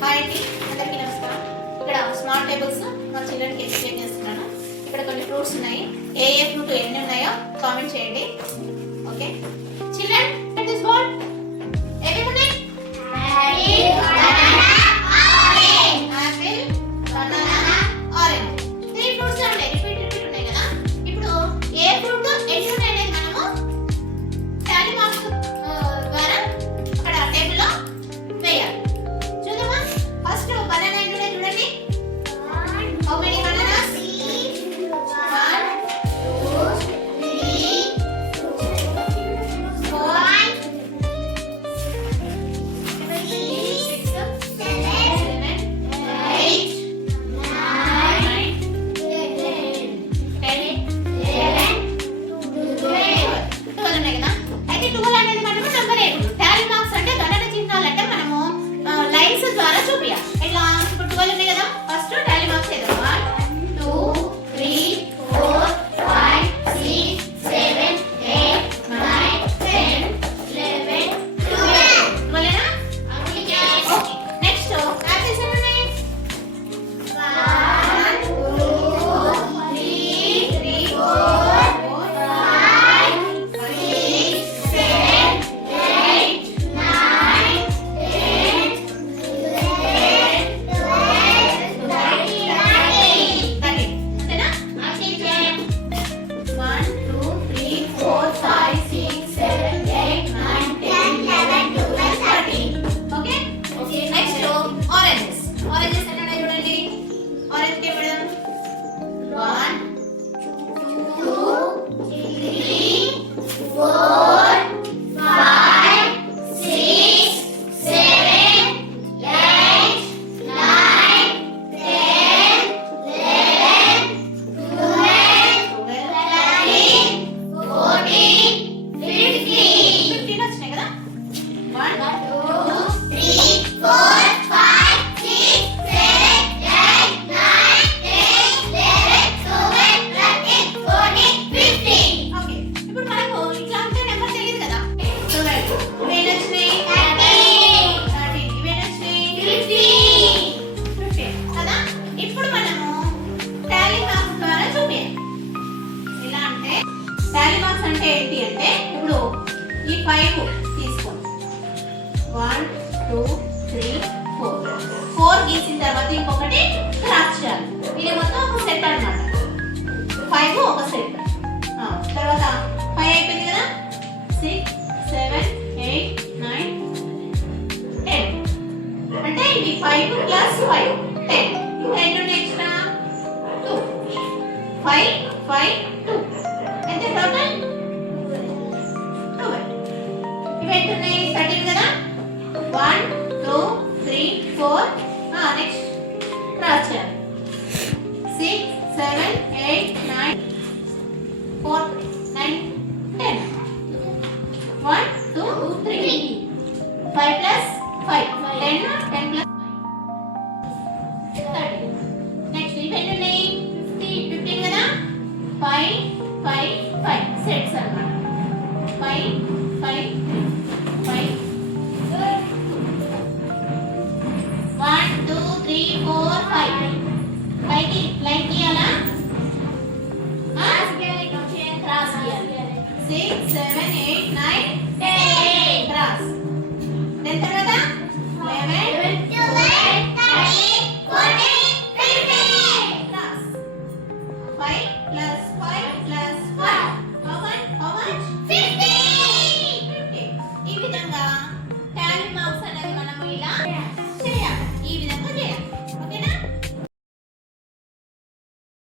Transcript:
Hi అండి. అందరికీ నమస్కారం. ఇక్కడ స్మార్ట్ టేబుల్స్ మా చిల్డ్రన్కి ఎక్స్ప్లెయిన్ చేస్తున్నాను. ఇక్కడ కొన్ని ఫ్రూట్స్ ఉన్నాయి. ఏ ఏ ఫ్రూట్ ఎన్ని ఉన్నాయో కామెంట్ చేయండి. ఓకే ಕಾಲೇಜಸ್ అంటే ఏంటి అంటే ఇప్పుడు ఈ ఫైవ్ తీసుకోండి. One two three four four గీసిన తర్వాత ఇంకొకటి క్రాస్ చేయాలి. ఇది మొత్తం ఒక సెట్ అన్నమాట. ఫైవ్ ఒక సెట్ తర్వాత ఫైవ్ అయిపోయింది కదా? Six seven eight nine ten అంటే ఇది ఫైవ్ ప్లస్ ఫైవ్ టెన్ ఇంకా ఎన్ని ఉన్నాయి ఇచ్చిన two five five three four next cross చేయాలి six seven eight nine four nine ten one two three five plus five ten ten plus thirty next ఇవి ఎన్ని ఉన్నాయి ఫిఫ్టీన్ ఫిఫ్టీన్ కదా five five five sets అన్నమాట పైకి light ఇయాలా cross ఇయాలి six seven eight nine ten cross. Ten తర్వాత? Eleven five plus five plus five how much how much fifty